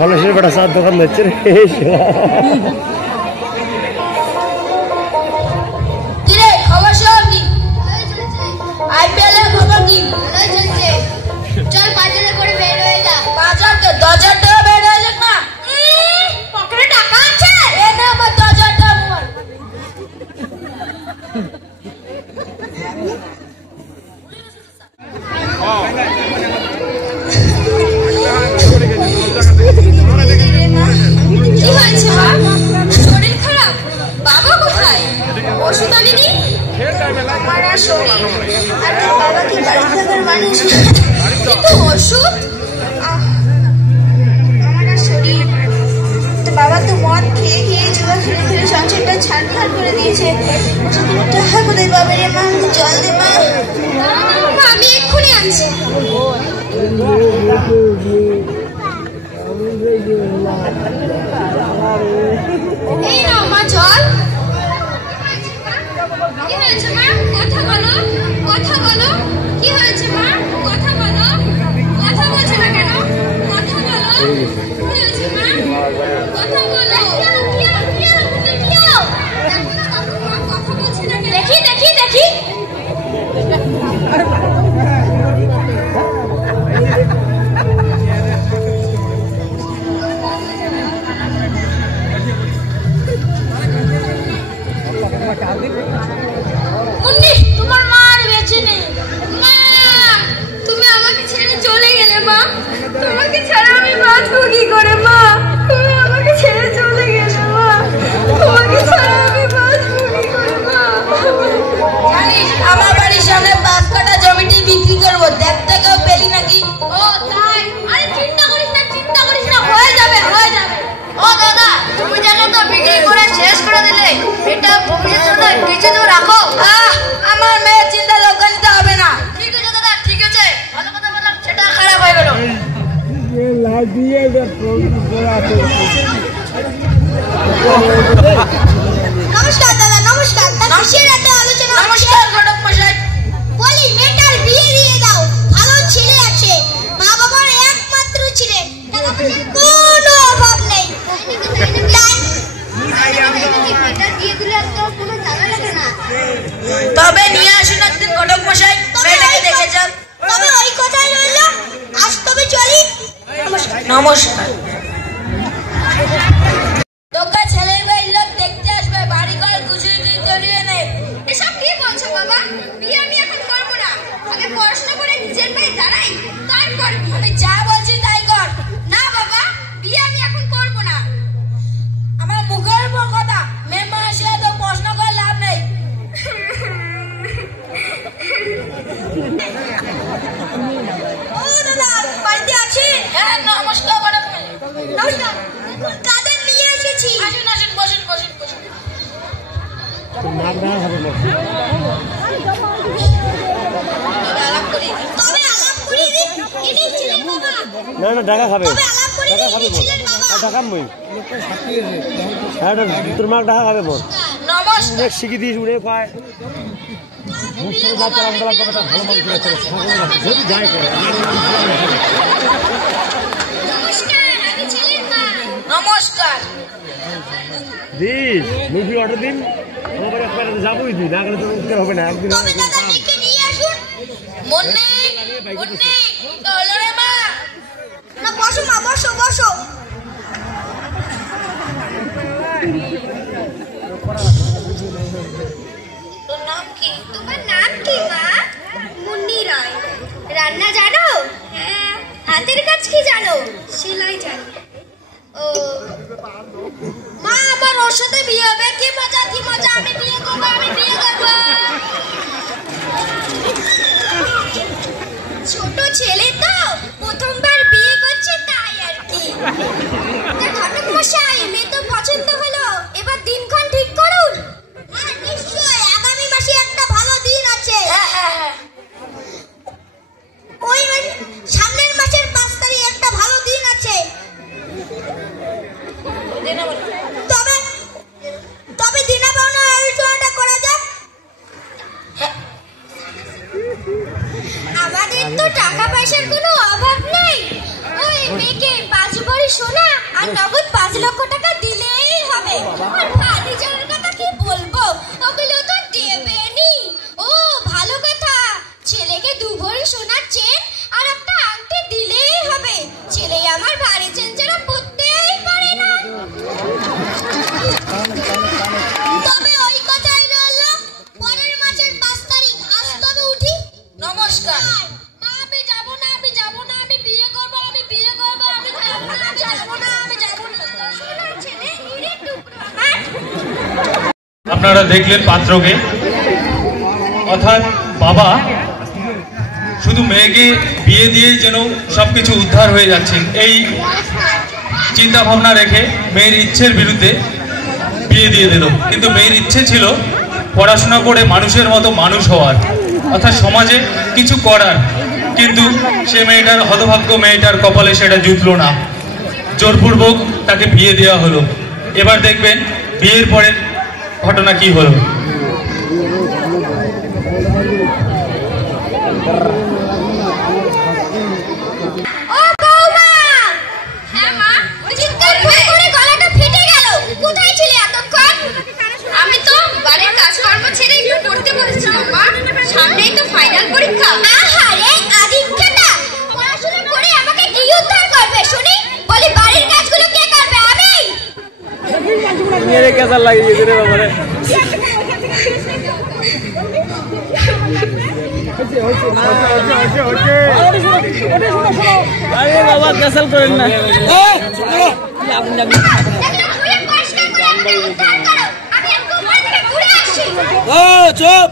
হলসের বেটা চার দোকান দিচ্ছে রে। বাবা তো মদ খেয়ে খেয়ে জুয়া খেলে খেলে সংসারটা ছাড়খাড় করে দিয়েছে। টাকা কোথায় পাবে রে মা? জল দে মা। আমি এক্ষুনি আনছি। এই নাও মা জল। কি হয়েছে মা? কথা বলো, কথা বলো। কি হয়েছে মা? কথা বলো। কথা বলছো না কেন? কথা বলো। কি হয়েছে মা? কথা বলো। কথা বলছে না কেন? দেখি দেখি দেখি। তোমার মা আর বেঁচে নেই। মা, তুমি আমাকে ছেড়ে চলে গেলে মা। তোমাকে ছাড়া আমি বাঁচবো কি করে মা? তুমি আমাকে ছেড়ে চলে গেলে মা। তোমাকে ছাড়া আমি বাঁচবো কি করে মা? জানিস আমার বাড়ির সামনে 5 কাঠা জমিটি বিক্রি করবো, দেখতে কেউ পেলি নাকি? ও তাই? আরে চিন্তা করিস না, চিন্তা করিস না, হয়ে যাবে হয়ে যাবে। ও দাদা, তুমি জানো তো বিক্রি করে শেষ করে দিলে এটা ভবিষ্যতের জন্য কিছু তো রাখো। আমার মেয়ের চিন্তা দরকার নিতে হবে না। ঠিক আছে দাদা, ঠিক আছে, ভালো কথা বললাম, সেটা খারাপ হয়ে গেল। নমস্কার দাদা, নমস্কার। কিসের একটা আলোচনা? নমস্কার ঘটক মশাই। বলি মেয়েটার বিয়ে দিয়ে দাও, ভালো ছেলে আছে, মা বাবার একমাত্র ছেলে, টাকা পয়সার কোনো অভাব নেই। তবে নিয়ে আসুন একদিন ঘটক মশাই, মেয়েটাকে দেখে যান। তবে ওই কথাই রইল, আজ তবে চলি। নমস্কার। তোকে ছেলের বাড়ির লোক দেখতে আসবে, বাড়ি ঘর গুছিয়ে করিয়ে নে। এসব কি বলছো বাবা? বিয়ে আমি এখন করবো না, আগে পড়াশোনা করে নিজের পায়ে দাঁড়াই, তারপর আমি যা বলছি তাই কর। না বাবা, বিয়ে আমি এখন করবো না। আমার মুখের উপর কথা, মেয়ে মাসে তো প্রশ্ন করে লাভ নেই। ও দাদা, বাড়িতে আছি? হ্যাঁ, নমস্কার ম্যাডাম। নমস্কার। কাদের নিয়ে এসেছি? আসুন আসুন, বসুন বসুন বসুন। তবে আলাপ করি। এটাই ছিলেন বাবা। না না, টাকা খাবে। তবে আলাপ করি, এটাই ছিলেন বাবা। টাকা মই। হ্যাঁ, তোর মা টাকা খাবে বল। নমস্কার। শিখি দিস উড়ে পায়। নমস্কার। দিস মুভি অর্ডার দিন, আমার একবার যাবোই দিন, না গেলে তো উঠতে হবে না। একদিন তবে দাদা ডেকে নিয়ে আসুন। মুন্নি, মুন্নি, চলো রে মা। না বসো মা, বসো বসো। তোর নাম কি? তোমার নাম কি মা? মুন্নি রায়। রান্না জানো? হ্যাঁ। হাতের কাজ কি জানো? সেলাই জানি। ও মা, আমার ওর সাথে বিয়ে হবে। কি মজা কি মজা, আমি বিয়ে করবো, আমি বিয়ে করবো। ছোট ছেলে তো প্রথমবার বিয়ে করছে, তাই আর কি। ঘটক মশাই, মেয়ে তো পছন্দ হলো, এবার দিনক্ষণ ঠিক করুন। হ্যাঁ নিশ্চয়, আগামী মাসে একটা ভালো দিন আছে। হ্যাঁ আমাদের তো টাকা পয়সার কোনো অভাব নেই। ওই মেয়েকে 5 ভরি সোনা আর নগদ 5 লক্ষ টাকা দিলেই হবে। আর ভাতিজার কথা কি বলবো, ওগুলো তো দেবেনি। ও ভালো কথা, ছেলেকে 2 ভরি সোনার চেন আর একটা আংটি দিলেই হবে। ছেলে আমার ভারী চেন ছাড়া পরতেই পারে না। তবে ওই কথাই রইল, পরের মাসের 5 তারিখ আজ তবে উঠি। নমস্কার। আমি যাব না, আমি যাব না, আমি বিয়ে করব, আমি বিয়ে করব, আমি যাব না, আমি যাব না, আমি যাব না। সোনার ছেলে হিরে টুকরো আমার। আপনারা দেখলেন পাত্রকে, অর্থাৎ বাবা শুধু মেয়েকে বিয়ে দিয়েই যেন সবকিছু উদ্ধার হয়ে যাচ্ছে, এই চিন্তা ভাবনা রেখে মেয়ের ইচ্ছের বিরুদ্ধে বিয়ে দিয়ে দিল। কিন্তু মেয়ের ইচ্ছে ছিল পড়াশোনা করে মানুষের মতো মানুষ হওয়ার, অর্থাৎ সমাজে কিছু করার। কিন্তু সে মেয়েটার হতভাগ্য, মেয়েটার কপালে সেটা জুটলো না, জোরপূর্বক তাকে বিয়ে দেওয়া হলো। এবার দেখবেন বিয়ের পরে ঘটনা কি হলো। ও বৌমা! হ্যাঁ মা, চিৎকার করে গলাটা ফেটে গেল। কোথায় ছিলে এতক্ষণ? আমি তো বাড়ির কাজকর্ম ছেড়ে একটু পড়তে বসেছিলাম মা। সামনেই তো ফাইনাল পরীক্ষা। আহারে আদিক্ষেতা, পড়াশোনা করে আমাকে কি উদ্ধার করবে শুনি? বলি বাড়ির কাজগুলো কে করবে? আমি। মেরে কেসার লাগিয়ে দিলে বাবারে। আরে বাবা ক্যান্সেল করেন না। চুপ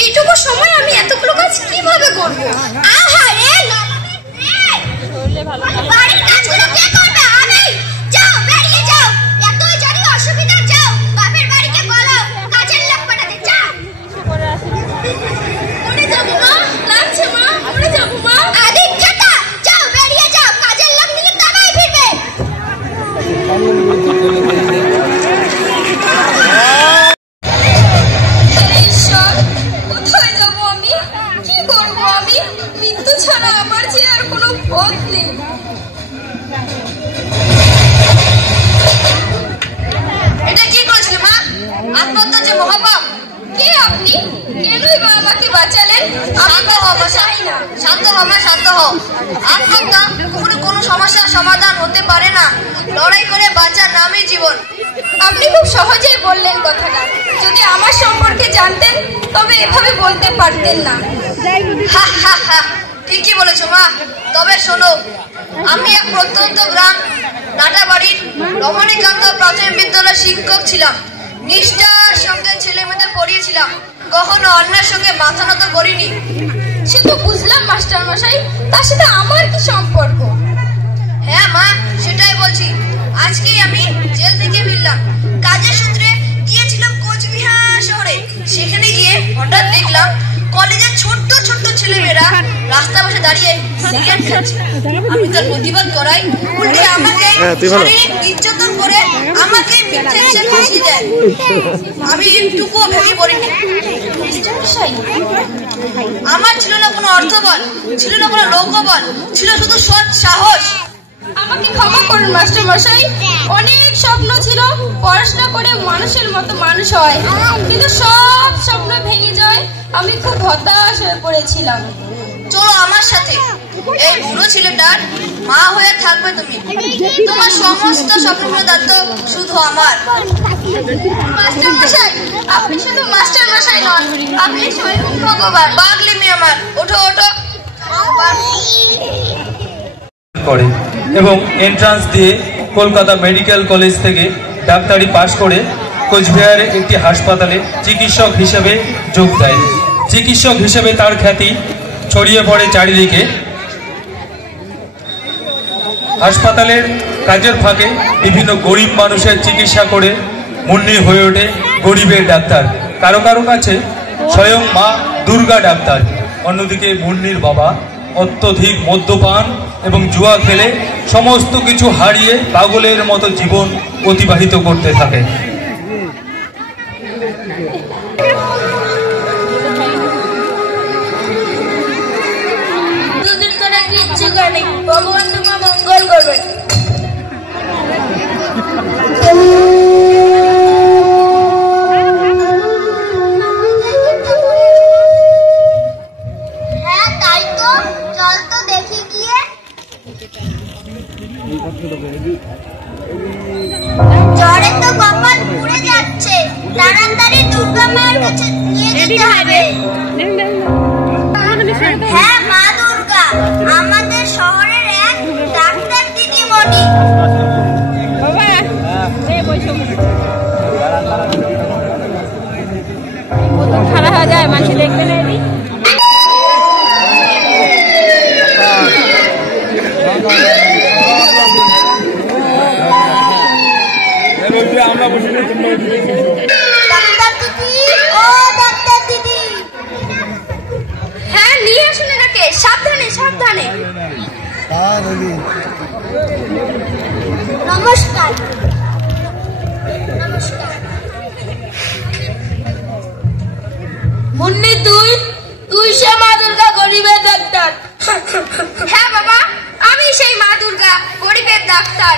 এইটুকু সময় আমি এতগুলো কাজ কিভাবে করব? আহারে বাড়ির কাজগুলো কে করবে? আমি। যাও বেরিয়ে যাও, এতই যদি অসুবিধা যাও বাপের বাড়িতে বলো কাজের লোক পাঠাতে। যাও। মরে যাবো মা, লাগছে মা, মরে যাবো মা। আদিক্ষেতা, যাও বেরিয়ে যাও, কাজের লোক নিয়ে তারাই ফিরবে। মৃত্যু ছাড়া আমার যে আর কোনো পথ নেই। এটা কি করেছিল মা? আত্মহত্যা যে মহাপাপ। কে আপনি? কেনই বা আমাকে বাঁচালেন? শান্ত হও মা, শান্ত হও মা, শান্ত হও। আত্মহত্যা কোনো সমস্যার সমাধান হতে পারে না, লড়াই করে বাঁচার নামই জীবন। আপনি খুব সহজেই বললেন কথাটা। যদি আমার সম্পর্কে জানতেন তবে এভাবে বলতে পারতেন না। হা হা হা, ঠিকই বলেছো মা। তবে শোনো, আমি এক প্রত্যন্ত গ্রাম নাটাবাড়ির রমণীকান্ত প্রাথমিক বিদ্যালয়ের শিক্ষক ছিলাম। নিষ্ঠার সঙ্গে ছেলে মেয়েদের পড়িয়েছিলাম, কখনো অন্যের সঙ্গে মাথা নত করিনি। সে তো বুঝলাম মাস্টার মশাই, তার সাথে আমার কি সম্পর্ক? হ্যাঁ মা, সেটাই বলছি। আজকেই আমি জেল থেকে ফিরলাম। কাজের সূত্রে গিয়েছিলাম কোচবিহার শহরে। সেখানে গিয়ে হঠাৎ দেখলাম কলেজের ছোট্ট ছোট্ট ছেলেমেয়েরা রাস্তা পাশে দাঁড়িয়ে সিগারেট খাচ্ছে। আমি তার প্রতিবাদ করাই, উল্টে আমাকে শারীরিক নির্যাতন করে আমাকে মিথ্যে ফাঁসি দেয়। আমি একটুকুও ভেঙে পড়িনি। আমার ছিল না কোনো অর্থবল, ছিল না কোনো লোকবল, ছিল শুধু সৎ সাহস। আমাকে ক্ষমা করুন মাস্টার মশাই। অনেক স্বপ্ন ছিল পড়াশোনা করে মানুষের মতো মানুষ হয়, কিন্তু সব স্বপ্ন ভেঙে যায়। আমি খুব হতাশ হয়ে পড়েছিলাম। চলো আমার সাথে। এই বুড়ো ছেলেটার মা হয়ে থাকবে তুমি। তোমার সমস্ত স্বপ্নের দায়িত্ব শুধু আমার। মাস্টার মশাই, আপনি শুধু মাস্টার মশাই নন, আপনি স্বয়ং ভগবান। পাগলি মেয়ে আমার, ওঠো ওঠো। করে এবং এন্ট্রান্স দিয়ে কলকাতা মেডিকেল কলেজ থেকে ডাক্তারি পাশ করে কোচবিহারে একটি হাসপাতালে চিকিৎসক হিসেবে যোগ দেয়। চিকিৎসক হিসেবে তার খ্যাতি ছড়িয়ে পড়ে চারিদিকে। হাসপাতালের কাজের ফাঁকে বিভিন্ন গরিব মানুষের চিকিৎসা করে মুন্নি হয়ে ওঠে গরিবের ডাক্তার, কারো কারো কাছে স্বয়ং মা দুর্গা ডাক্তার। অন্যদিকে মুন্নির বাবা অত্যধিক মদ্যপান এবং জুয়া খেলে সমস্ত কিছু হারিয়ে পাগলের মতো জীবন অতিবাহিত করতে থাকে। ভগবান তোমার মঙ্গল করবেন। হ্যাঁ তাই তো, চল তো দেখি গিয়ে। জ্বরে তো কপাল পুড়ে যাচ্ছে, তাড়াতাড়ি দুর্গা মায়ের কাছে নিয়ে যেতে হবে। হ্যাঁ মা দুর্গা, আমাদের শহরের এক ডাক্তার দিদিমণি। খারাপ হয়ে যায়, মানুষ দেখবে না। হ্যাঁ নিয়ে আসুন এনাকে, সাবধানে সাবধানে। নমস্কার। নমস্কার মুন্নি, তুই সে মা দুর্গা গরিবের ডাক্তার? হ্যাঁ বাবা, আমি সেই মা দুর্গা গরিবের ডাক্তার,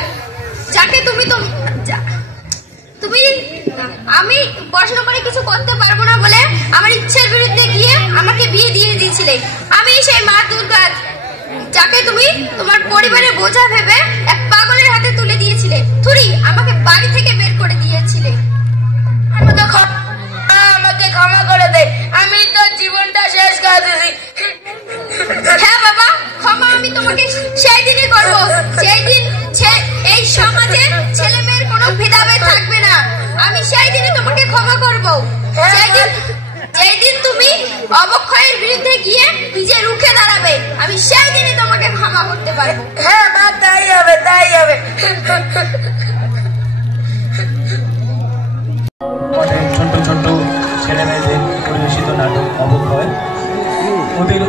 যাকে আমি পড়াশোনা করে কিছু করতে পারবো না বলে আমার ইচ্ছের বিরুদ্ধে গিয়ে আমাকে বিয়ে দিয়ে দিয়েছিলে। আমি সেই মা দুর্গা, যাকে তুমি তোমার পরিবারের বোঝা ভেবে এক পাগলের হাতে তুলে দিয়েছিলে। থুরি, আমাকে বাড়ি থেকে বের করে দিয়েছিলে। আমাকে ক্ষমা করে দে, আমি তো জীবনটা শেষ করে দিয়েছি। হ্যাঁ বাবা, ক্ষমা আমি তোমাকে সেই দিনই করবো, সেই দিন এই সমাজে ছেলে মেয়ের কোনো ভেদাভেদ থাকবে না। আমি সেই দিনই তোমাকে ক্ষমা করবো, সেই দিন তুমি অবক্ষয়ের বিরুদ্ধে গিয়ে নিজে রুখে দাঁড়াবে। আমি সেই দিনই তোমাকে ক্ষমা করতে পারবো। হ্যাঁ মা, তাই হবে, তাই হবে। ছোট্ট ছোট্ট ছেলে মেয়েদের পরিবেশিত নাটক অবক্ষয়, ওদের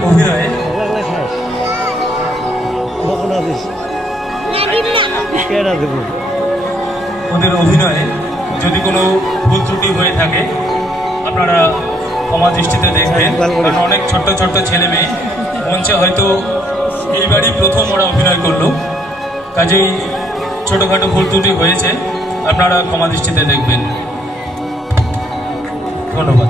অভিনয়ে যদি কোনো ভুল ত্রুটি হয়ে থাকে আপনারা ক্ষমা দৃষ্টিতে দেখবেন, কারণ অনেক ছোট্ট ছোট্ট ছেলে মেয়ে মঞ্চে হয়তো এইবারই প্রথম ওরা অভিনয় করলো, কাজেই ছোটখাটো ভুল ত্রুটি হয়েছে, আপনারা ক্ষমা দৃষ্টিতে দেখবেন। ধন্যবাদ।